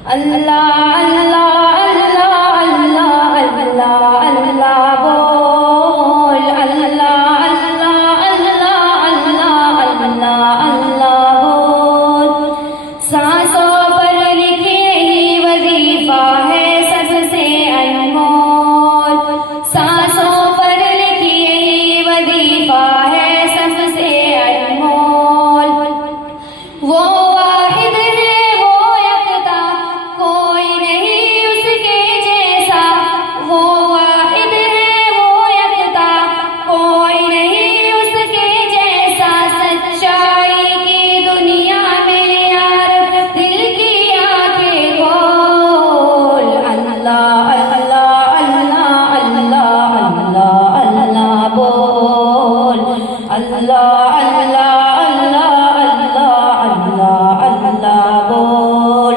अल्लाह अल्लाह अल्लाह अल्लाह अल्लाह अल्लाह बोल। अल्लाह अल्लाह अल्लाह अल्लाह अल्लाह अल्लाह बोल। सांसों पर लिखे ही वजीफा है सबसे अनमोल। सांसों पर लिखे ही वजीफा है सबसे अनमोल। वो वाहिद है वो यकता कोई नहीं उसके जैसा। वो वाहिद है वो यकता कोई नहीं उसके जैसा। सच्चाई की दुनिया में यार दिल की आंखें खोल। अल्लाह अल्लाह अल्लाह अल्लाह अल्लाह अल्लाह बोल। अल्लाह अल्लाह अल्लाह अल्लाह अल्लाह अल्लाह बोल।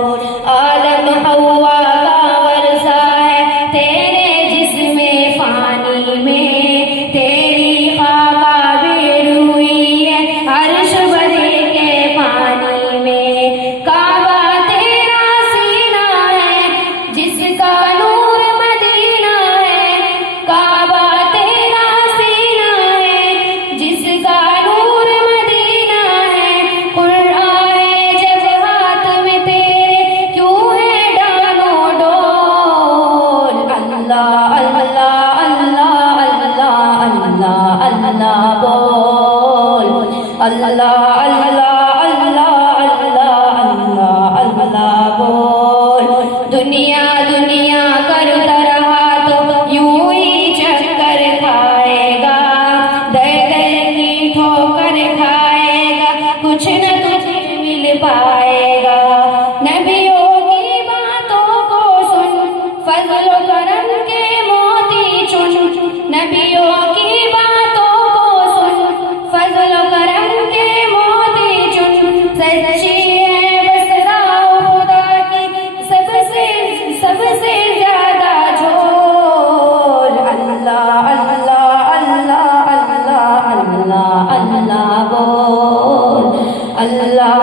आलम हवा का वर्षा है तेरे जिस्मे फानी में। तेरी खाका भी रुई है अर्श भरे के पानी में। काबा तेरा सीना है जिसका नूर मदीना है। काबा तेरा सीना है जिसका नूर मदीना है। कुरान है जब हाथ में तेरे क्यों है डालो डोल। अल्लाह अल्लाह अल्लाह अल्लाह अल्लाह अल्लाह बोल। अल्लाह अल्लाह अल्लाह अल्लाह अल्लाह अल्लाह बोल। दुनिया दुनिया करता रहा तो यूं ही चक्कर खाएगा। दर दर की ठोकर खाएगा कुछ न कुछ मिल पाएगा। नबियों की बातों को सुन फजल करम के मोती चुन। नबियों की बातों को सुन फजल करम के मोती चुन। सच्ची है बस राह खुदा की सबसे सबसे ज्यादा झोल। अल्लाह अल्लाह अल्लाह अल्लाह अल्लाह अल्लाह बोल। अल्लाह